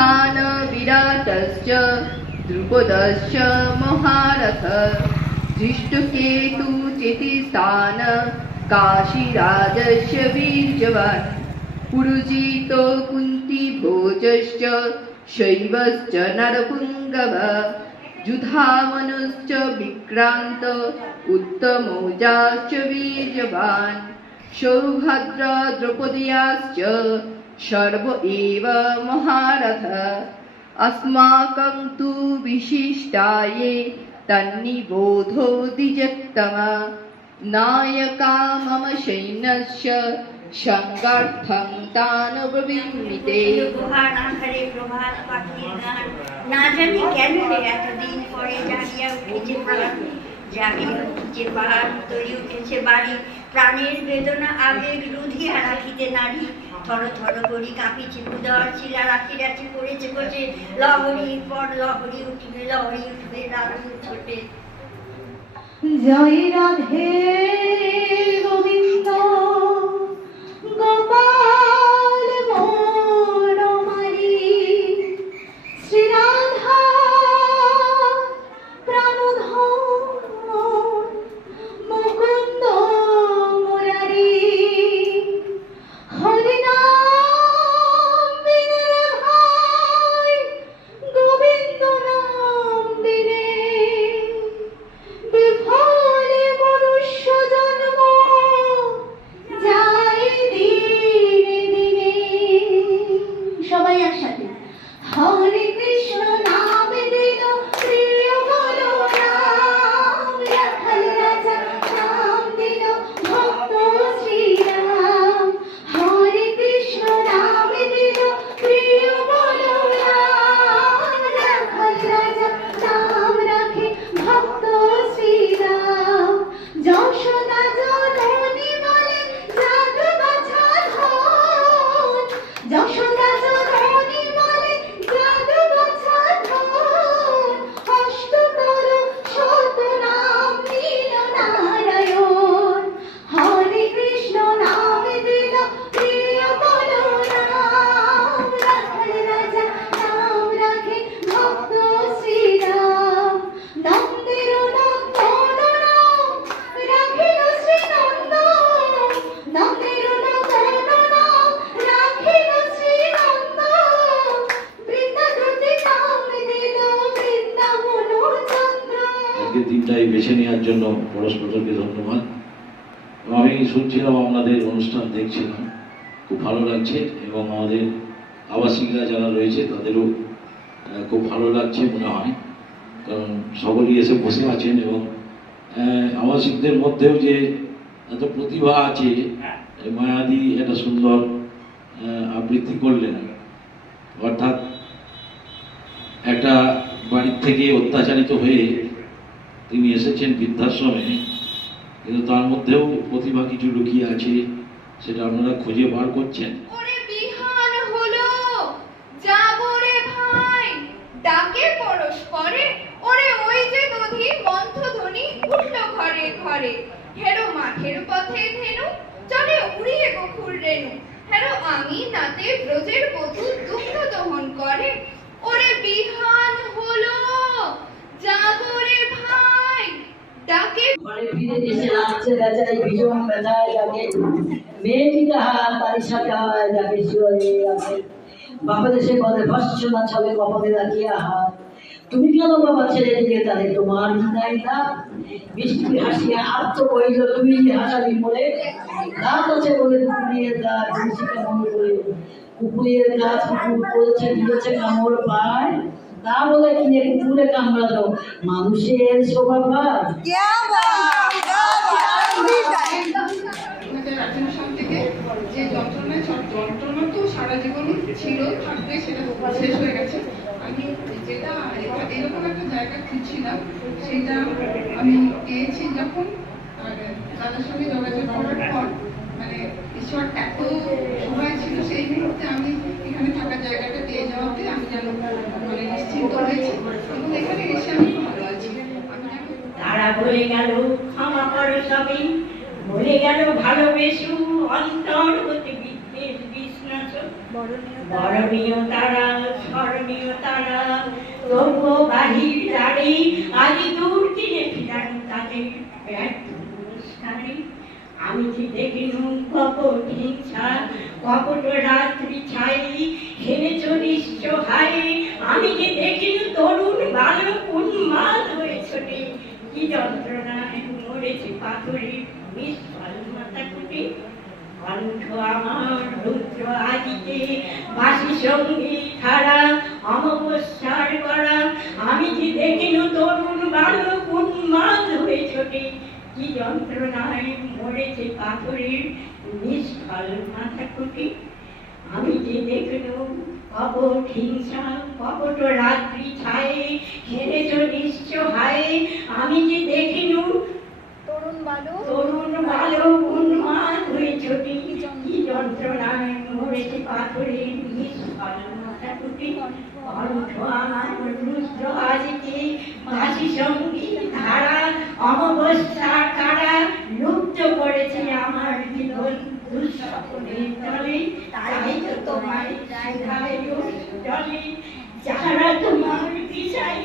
स्थान विराटश्च द्रुपदश्च महारथ दृष्टकेतु चितिस्थान काशीराजस्य वीर्यवान् पुरुजित कुन्तिभोजश्च शैवश्च नरपुङ्गव युधामनुश्च विक्रान्त उत्तमौजाश्च वीर्यवान् सौभद्र द्रौपदयाश्च सर्व एव महारथ अस्माकं तु विशिष्टाये तन्निबोधो द्विजत्तम नायका मम सैन्यस्य सङ्गार्थं तान् ব্রবীমিতে প্রভাত আধারে প্রভাত পাখির গান না জানি কেন রে এতদিন পরে জাগিয়া উঠেছে প্রাণ জাগিয়া উঠেছে বাহার তরি উঠেছে বাড়ি প্রাণের বেদনা আবেগ রুধিয়া রাখিতে নারী থর থর করি কাঁপিছে উদর শিলা রাখি রাখি পড়েছে বসে লহরি পর লহরি উঠবে লহরি উঠবে রাখি ছোটে। জয় রাধে। জন্য পরস্পরকে ধন্যবাদ। আমি শুনছিলাম আপনাদের অনুষ্ঠান দেখছিলাম খুব ভালো লাগছে এবং আমাদের আবাসিকরা যারা রয়েছে তাদেরও খুব ভালো লাগছে মনে হয়। কারণ সকলেই এসে বসে আছেন এবং আবাসিকদের মধ্যেও যে এত প্রতিভা আছে এই মায়াদি একটা সুন্দর আবৃত্তি করলেন। অর্থাৎ একটা বাড়ির থেকে অত্যাচারিত হয়ে তিনি এসেছেন বৃদ্ধাশ্রমে, কিন্তু তার মধ্যেও প্রতিভা কিছু লুকিয়ে আছে, সেটা আপনারা খুঁজে বার করছেন। ডাকে পরস্পরে, ওরে ওই যে উঠল ঘরে ঘরে। মাঠের পথে আমি দহন করে। ওরে বিহান হলো, যাব রে ভাই শিওরে আছে বলে তুমি কেন বাবা ছেড়ে দিলে তাদের? তোমার বিদায় না বৃষ্টি হাসিয়া আত্ম কহিল, তুমি যে হাসালি মরে রাত আছে বলে কুকুরের গাছ কুকুরের গাছ কুকুর করেছে, দিয়েছে কামড় পায়। তা বলে কিনে কুকুরে কামড়ালো মানুষের স্বভাব যে যন্ত্রণা তো সেটা শেষ হয়ে গেছে আমি যেটা এরকম একটা জায়গা খুঁজছিলাম সেটা আমি পেয়েছি যখন দাদার সঙ্গে যোগাযোগ করার পর মানে ঈশ্বর এত মুহূর্তে আমি এখানে থাকার জায়গাটা পেয়ে যাওয়াতে আমি যেন মানে নিশ্চিন্ত হয়েছি এবং এখানে এসে আমি ভালো আছি। তারা ভুলে গেল, ক্ষমা করো সবে ভুলে গেল, ভালোবেসু অন্তর হতে বিদ্বেষ বরণীয় তারা স্মরণ দাহির দাড়ি আজ দূর দিনে ফিরান তাদের ব্যর্থ আমি যে দেখিনু কপট হিংসা কপট রাত্রি ছাই হেরেছ নিশ্চ হাই। আমি যে দেখিনু তরুণ বালক উন্মাদ হয়ে ছোটে? কি যন্ত্রণায় মরেছে পাথরে? নিষ্ফল মাথা কুটে। কণ্ঠ আমার রুদ্র আজিতে বাসি সঙ্গী ধারা, অমাবস্যার করা আমি যে দেখিনু তরুণ বালক উন্মাদ হয়ে ছোটে? কি যন্ত্রণায় মরেছে পাথরের নিষ্ফল মাথা কুটি আমি যে দেখলু কপট হিংসা কপট রাত্রি ছায়ে হেরেছ নিশ্চ হায় আমি যে দেখিনু তরুণ বালক তরুণ বালক উন্মাদ হয়ে ছোটি কি যন্ত্রণায় মরেছে পাথরের নিষ্ফল মাথা কুটি কণ্ঠ আমার রুদ্র আজকে বাসি সংগীত তারা কারা লুপ্ত করেছে আমার জীবন। তাই তো তোমার যারা তোমার বিষয়